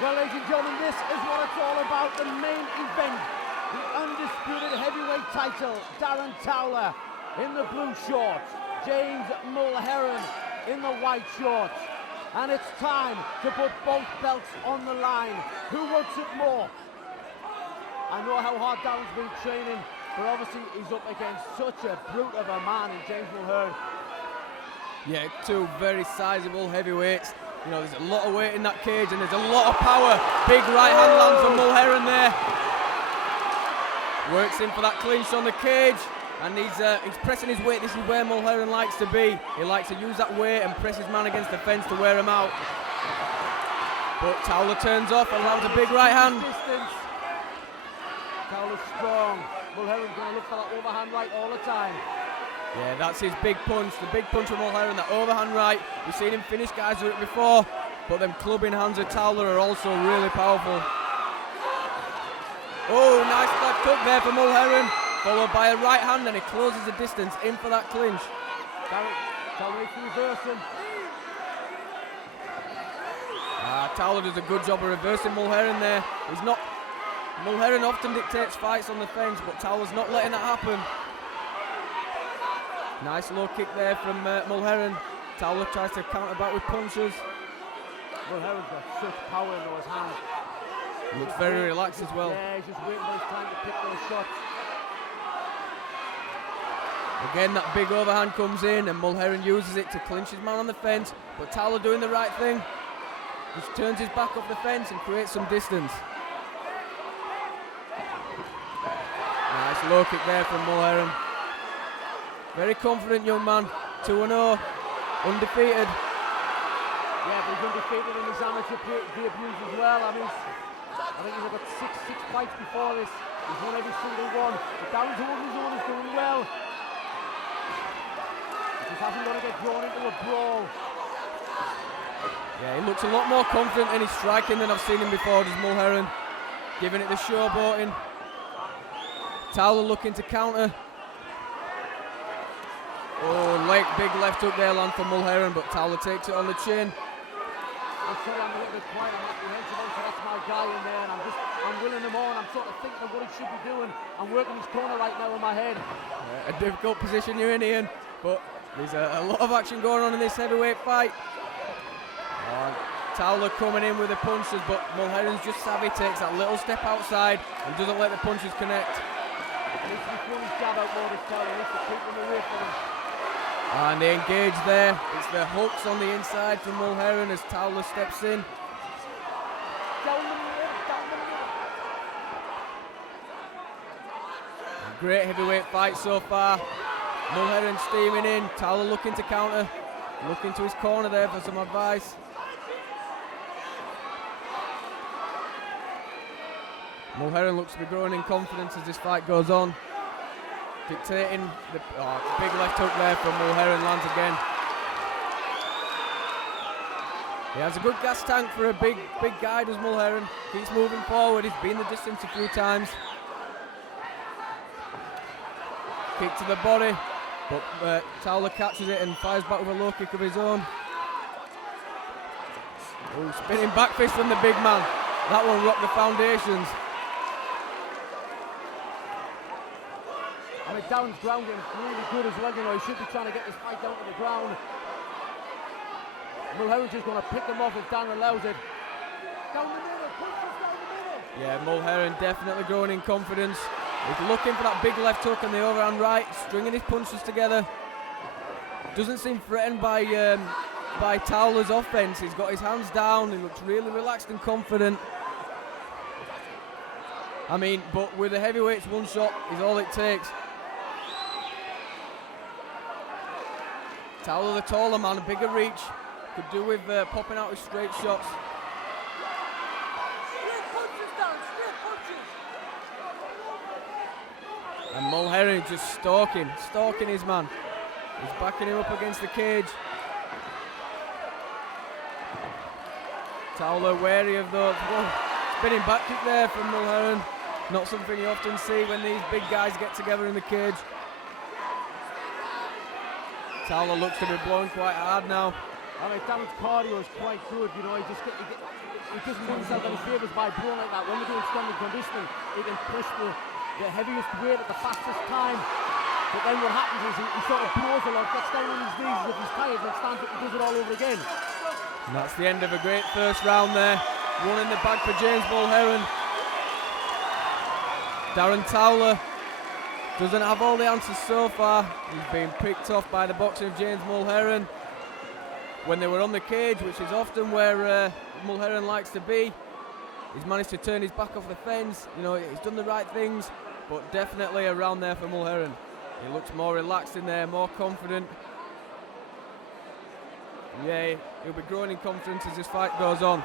Well, ladies and gentlemen, this is what it's all about, the main event. The undisputed heavyweight title, Darren Towler in the blue shorts, James Mulheron in the white shorts. And it's time to put both belts on the line. Who wants it more? I know how hard Darren's been training, but obviously he's up against such a brute of a man in James Mulheron. Yeah, two very sizable heavyweights. You know, there's a lot of weight in that cage and there's a lot of power. Big right hand land from Mulheron there. Works in for that clinch on the cage and he's pressing his weight. This is where Mulheron likes to be. He likes to use that weight and press his man against the fence to wear him out. But Towler turns off and lands a big right hand. Towler's strong. Mulheron's going to look for that overhand right all the time. Yeah, that's his big punch, the big punch from Mulheron, that overhand right. We've seen him finish guys with it before, but them clubbing hands of Towler are also really powerful. Oh, nice left hook there for Mulheron, followed by a right hand, and he closes the distance in for that clinch. Towler needs to reverse him. Towler does a good job of reversing Mulheron there. Mulheron often dictates fights on the fence, but Towler's not letting that happen. Nice low kick there from Mulheron. Towler tries to counter back with punches. Mulheron's got such power in those hands. Looks very relaxed as well. Yeah, he's just waiting for his time to pick those shots. Again, that big overhand comes in and Mulheron uses it to clinch his man on the fence, but Towler doing the right thing. Just turns his back off the fence and creates some distance. Nice low kick there from Mulheron. Very confident young man, 2-0, undefeated. Yeah, but he's undefeated in his amateur debuts as well. I think he's got six fights before this. He's won every single one. But down to his own is doing well. He just hasn't got to get drawn into a brawl. Yeah, he looks a lot more confident in his striking than I've seen him before, does Mulheron. Giving it the showboating. Towler looking to counter. Oh, big left hook there, land for Mulheron, but Towler takes it on the chin. I'm sorry, I'm a little bit quiet. I'm apprehensive, so that's my guy in there, and I'm willing him on. I'm sort of thinking of what he should be doing. I'm working his corner right now in my head. A difficult position you're in, Ian, but there's a lot of action going on in this heavyweight fight. Towler coming in with the punches, but Mulheron's just savvy, takes that little step outside and doesn't let the punches connect. He needs to be throwing his jab out more this Towler. He needs to keep them away from him. And they engage there. It's the hooks on the inside from Mulheron as Towler steps in. Down the middle, down the middle. A great heavyweight fight so far. Mulheron steaming in. Towler looking to counter. Looking to his corner there for some advice. Mulheron looks to be growing in confidence as this fight goes on. Dictating the big left hook there from Mulheron, lands again. He has a good gas tank for a big guy, does Mulheron. Keeps moving forward, he's been the distance a few times. Kick to the body, but Towler catches it and fires back with a low kick of his own. Oh, spinning back fist from the big man. That one rocked the foundations. I mean, Darren's grounding really good as well, you know, he should be trying to get this fight down to the ground. Mulheron's just going to pick him off if Darren allows it. Down the middle, punches down the middle. Yeah, Mulheron definitely growing in confidence. He's looking for that big left hook and the overhand right, stringing his punches together. Doesn't seem threatened by Towler's offense. He's got his hands down, he looks really relaxed and confident. I mean, but with the heavyweights, one shot is all it takes. Towler, the taller man, a bigger reach. Could do with popping out with straight shots. Straight punches, Darren, straight punches. And Mulheron just stalking his man. He's backing him up against the cage. Towler wary of those. Whoa, spinning back kick there from Mulheron. Not something you often see when these big guys get together in the cage. Towler looks to be blowing quite hard now. I mean, Darren's cardio is quite good, you know, he doesn't do himself any favours by blowing like that. When we're doing strength and conditioning, he can push the heaviest weight at the fastest time. But then what happens is he sort of blows a lot, gets down on his knees as if he's tired, and stands up and does it all over again. And that's the end of a great first round there. One in the bag for James Mulheron. Darren Towler doesn't have all the answers so far. He's been picked off by the boxing of James Mulheron. When they were on the cage, which is often where Mulheron likes to be, he's managed to turn his back off the fence. You know, he's done the right things, but definitely around there for Mulheron. He looks more relaxed in there, more confident. Yeah, he'll be growing in confidence as this fight goes on.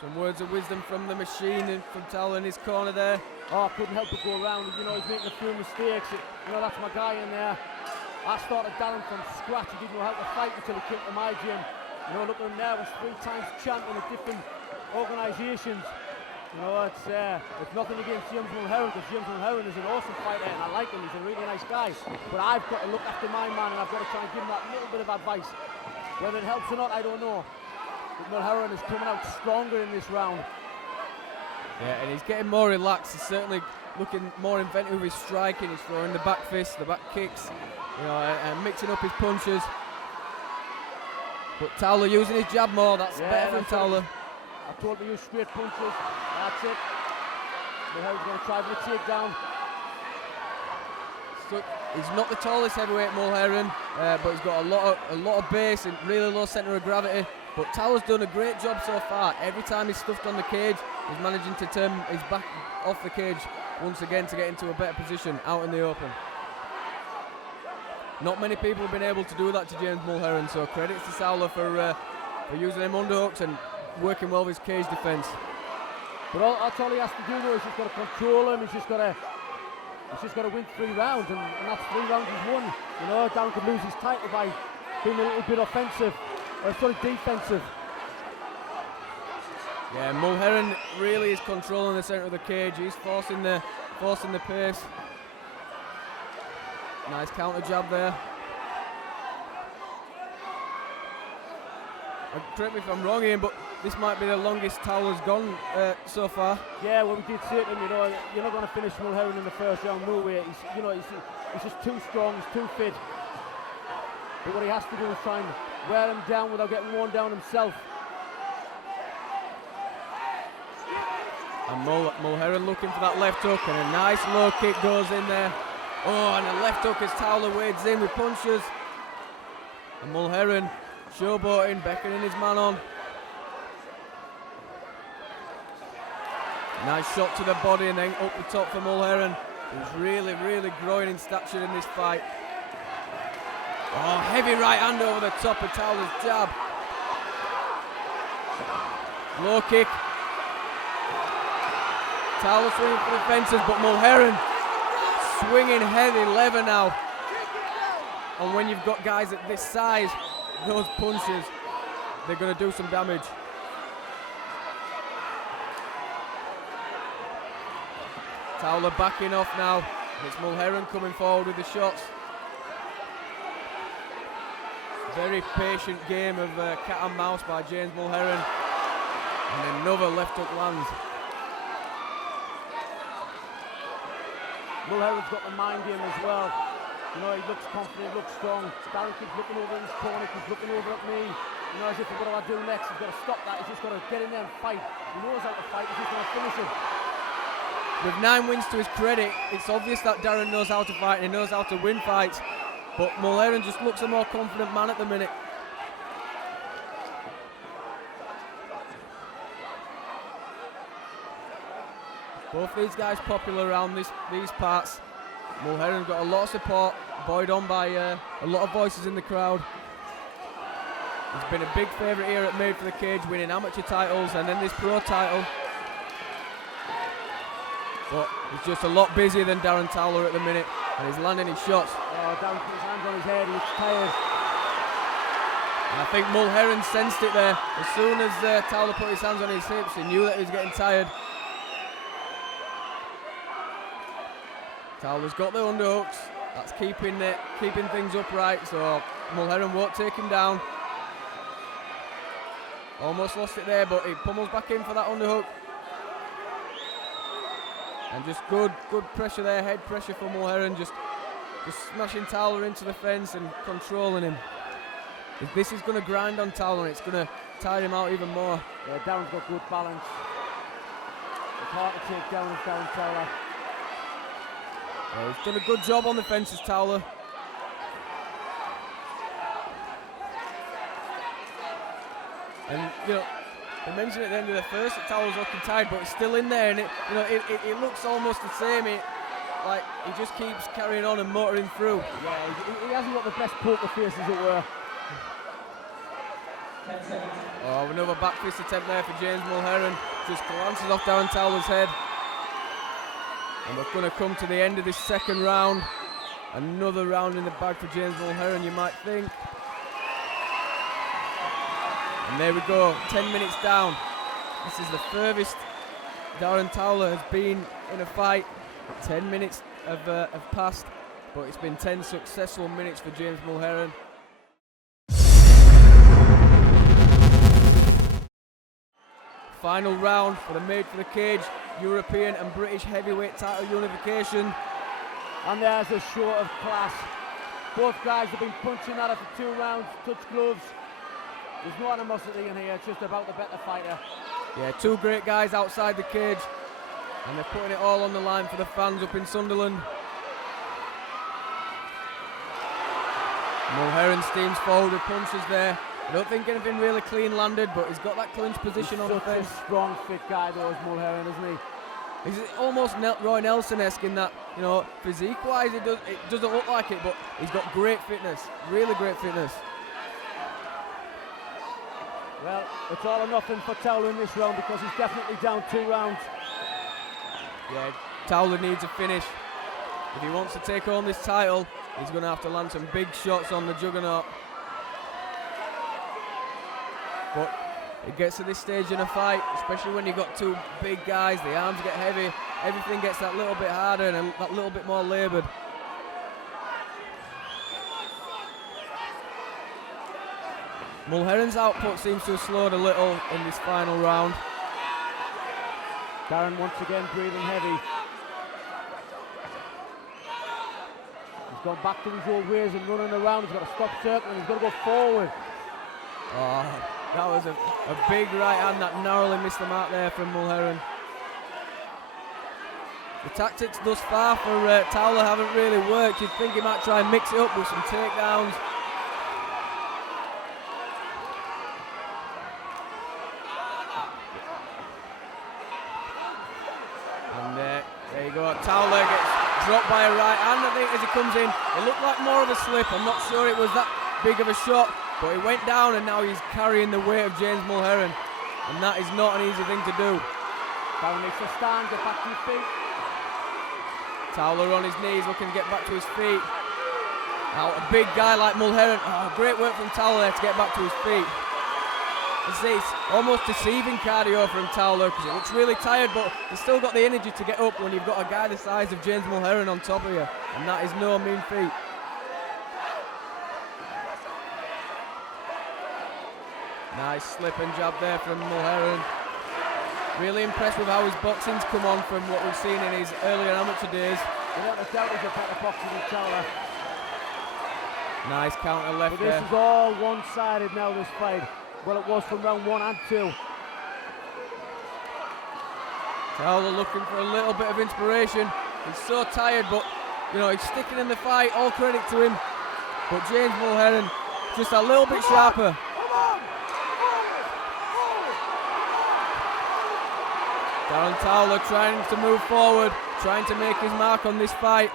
Some words of wisdom from the machine and from Towler in his corner there. Oh, couldn't help but go around. You know, he's making a few mistakes. You know, that's my guy in there. I started Darren from scratch. He didn't know how to fight until he came to my gym. You know, look at him there. He's 3 times champion of different organisations. You know, it's nothing against James Mulheron, because James Mulheron is an awesome fighter and I like him. He's a really nice guy. But I've got to look after my man and I've got to try and give him that little bit of advice. Whether it helps or not, I don't know. But Mulheron is coming out stronger in this round. Yeah, and he's getting more relaxed. He's certainly looking more inventive with his striking. He's throwing the back fists, the back kicks, you know, and mixing up his punches. But Towler using his jab more. That's better from Towler. I told him to use straight punches. That's it. Mulheron's going to try for the takedown. So he's not the tallest heavyweight, Mulheron, but he's got a lot of base and really low centre of gravity. But Towler's done a great job so far. Every time he's stuffed on the cage, he's managing to turn his back off the cage once again to get into a better position out in the open. Not many people have been able to do that to James Mulheron, so credits to Towler for using them underhooks and working well with his cage defence. But that's all he has to do though. He's just got to control him. He's just got to win 3 rounds, and that's 3 rounds he's won. You know, Darren could lose his title by being a little bit offensive. Sort of defensive. Yeah, Mulheron really is controlling the centre of the cage. He's forcing the pace. Nice counter jab there. Correct me if I'm wrong, Ian, but this might be the longest Towler's gone so far. Yeah, well, we did say to him, you know, you're not going to finish Mulheron in the first round, no way. He's just too strong, he's too fit. But what he has to do is try and wear him down without getting worn down himself. And Mulheron looking for that left hook, and a nice low kick goes in there. Oh, and a left hook as Towler wades in with punches. And Mulheron showboating, beckoning his man on. Nice shot to the body and then up the top for Mulheron, who's really, really growing in stature in this fight. Oh, heavy right hand over the top of Towler's jab. Low kick. Towler swinging for the fences, but Mulheron swinging heavy lever now. And when you've got guys at this size, those punches, they're going to do some damage. Towler backing off now. It's Mulheron coming forward with the shots. Very patient game of cat and mouse by James Mulheron. And another left hook lands. Mulheron's got the mind game as well. You know, he looks confident, looks strong. Darren keeps looking over in his corner, keeps looking over at me. You know, as if, what do I do next? He's got to stop that. He's just got to get in there and fight. He knows how to fight. He's just going to finish it. With 9 wins to his credit, it's obvious that Darren knows how to fight and he knows how to win fights. But Mulheron just looks a more confident man at the minute. Both these guys popular around these parts. Mulheron got a lot of support, buoyed on by a lot of voices in the crowd. He's been a big favourite here at Made for the Cage, winning amateur titles and then this pro title. But he's just a lot busier than Darren Towler at the minute, and he's landing his shots. Oh, Darren put his hands on his head, he's tired. And I think Mulheron sensed it there. As soon as Towler put his hands on his hips, he knew that he was getting tired. Towler's got the underhooks. That's keeping things upright, so Mulheron won't take him down. Almost lost it there, but he pummels back in for that underhook. And just good pressure there, head pressure for Mulheron, just smashing Towler into the fence and controlling him. If this is going to grind on Towler, it's going to tire him out even more. Yeah, Darren's got good balance. It's hard to take down as Darren Towler. Yeah, he's done a good job on the fences, Towler. And you know, I mentioned at the end of the first that Towler's looking tired, but it's still in there, and it looks almost the same. Like he just keeps carrying on and motoring through. Yeah, he hasn't got the best poker face, as it were. Oh, another back fist attempt there for James Mulheron. Just glances off Darren Towler's head. And we're going to come to the end of this second round. Another round in the bag for James Mulheron, you might think. And there we go, 10 minutes down. This is the furthest Darren Towler has been in a fight. 10 minutes have passed, but it's been 10 successful minutes for James Mulheron. Final round for the Made for the Cage European and British heavyweight title unification. And there's a show of class. Both guys have been punching at it for 2 rounds, touch gloves. There's no animosity in here, it's just about the better fighter. Yeah, 2 great guys outside the cage, and they're putting it all on the line for the fans up in Sunderland. Mulheron steams forward with punches there. I don't think anything really clean landed, but he's got that clinch position on the fence. He's a strong, fit guy though, is Mulheron, isn't he? He's almost Roy Nelson-esque in that, you know, physique-wise it doesn't look like it, but he's got great fitness, really great fitness. Well, it's all or nothing for Towler in this round because he's definitely down 2 rounds. Yeah, Towler needs a finish. If he wants to take home this title, he's going to have to land some big shots on the Juggernaut. But it gets to this stage in a fight, especially when you've got 2 big guys, the arms get heavy, everything gets that little bit harder and that little bit more laboured. Mulheron's output seems to have slowed a little in this final round. Darren once again breathing heavy. He's gone back to his old ways and running around. He's got to stop circling, he's got to go forward. Oh, that was a big right hand that narrowly missed the mark there from Mulheron. The tactics thus far for Towler haven't really worked. You'd think he might try and mix it up with some takedowns. And there you go, Towler gets dropped by a right hand, I think, as he comes in. It looked like more of a slip, I'm not sure it was that big of a shot, but he went down and now he's carrying the weight of James Mulheron, and that is not an easy thing to do. Darren needs to stand, get back to his feet. Towler on his knees looking to get back to his feet. Now a big guy like Mulheron, great work from Towler there to get back to his feet. It's almost deceiving cardio from Towler because it looks really tired, but he's still got the energy to get up when you've got a guy the size of James Mulheron on top of you, and that is no mean feat. Nice slip and jab there from Mulheron. Really impressed with how his boxing's come on from what we've seen in his earlier amateur days. Without a doubt he's a better boxer than Towler. Nice counter left but this there. is all one-sided now, this fight. Well, it was from round 1 and 2. Towler looking for a little bit of inspiration. He's so tired, but you know, he's sticking in the fight. All credit to him. But James Mulheron just a little bit sharper. Darren Towler trying to move forward, trying to make his mark on this fight.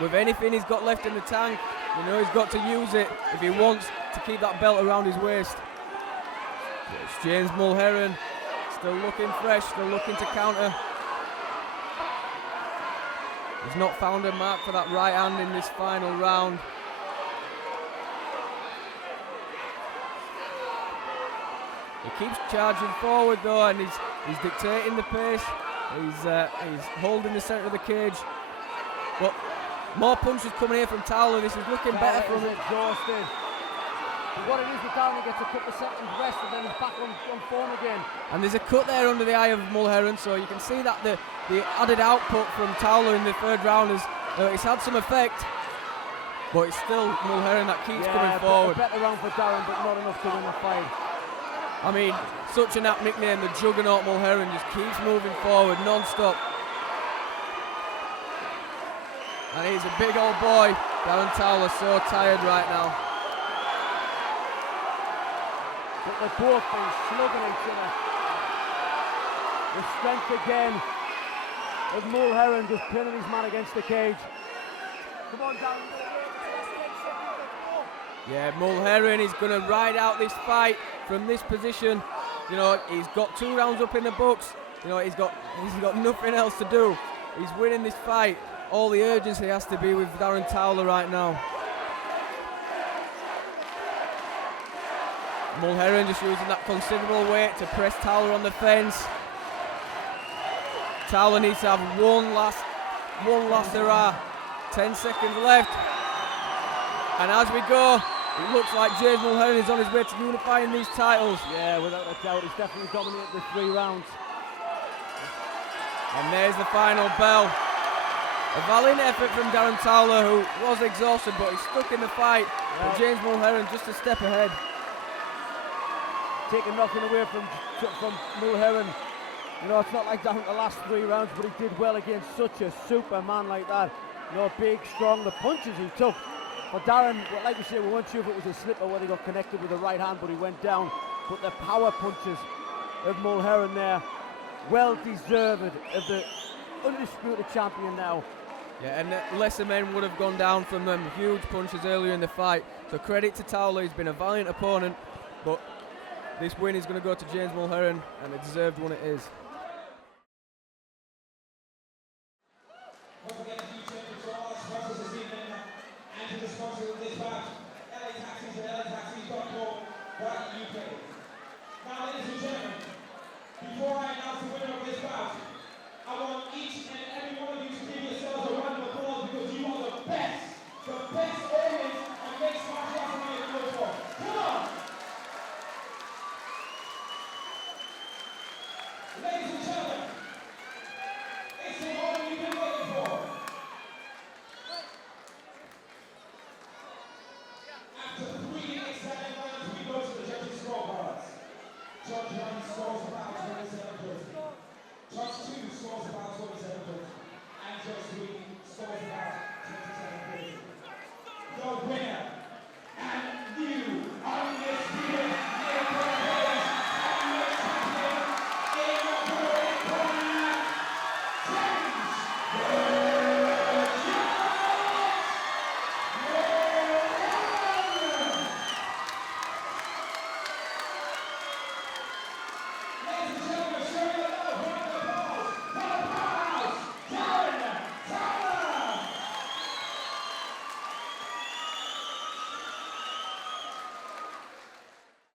With anything he's got left in the tank, you know he's got to use it if he wants to keep that belt around his waist. It's James Mulheron, still looking fresh, still looking to counter. He's not found a mark for that right hand in this final round. He keeps charging forward though, and he's dictating the pace. He's holding the centre of the cage. But more punches coming here from Towler. This is looking better for him. Exhausted. But what it is with Darren, he gets a couple of seconds rest and then he's back on form again. And there's a cut there under the eye of Mulheron, so you can see that the added output from Towler in the third round has it's had some effect. But it's still Mulheron that keeps coming forward. A better round for Darren, but not enough to win the fight. I mean, such an apt nickname, the Juggernaut Mulheron, just keeps moving forward non-stop. And he's a big old boy. Darren Towler so tired right now. But they've both been slugging each other. The strength again of Mulheron just pinning his man against the cage. Come on, Darren. Yeah, Mulheron is going to ride out this fight from this position. You know, he's got 2 rounds up in the books. You know, he's got nothing else to do. He's winning this fight. All the urgency has to be with Darren Towler right now. Mulheron just using that considerable weight to press Towler on the fence. Towler needs to have one last hurrah. 10 seconds left. And as we go, it looks like James Mulheron is on his way to unifying these titles. Yeah, without a doubt, he's definitely dominated the 3 rounds. And there's the final bell. A valiant effort from Darren Towler, who was exhausted, but he's stuck in the fight. But James Mulheron just a step ahead. Taking nothing away from Mulheron. You know, it's not like down the last 3 rounds, but he did well against such a superman like that. You know, big, strong, the punches he took. But Darren, well, like we say, we weren't sure if it was a slip or whether he got connected with the right hand, but he went down. But the power punches of Mulheron there, well deserved of the undisputed champion now. Yeah, and lesser men would have gone down from them huge punches earlier in the fight. So credit to Towler, he's been a valiant opponent, but this win is going to go to James Mulheron, and a deserved one it is.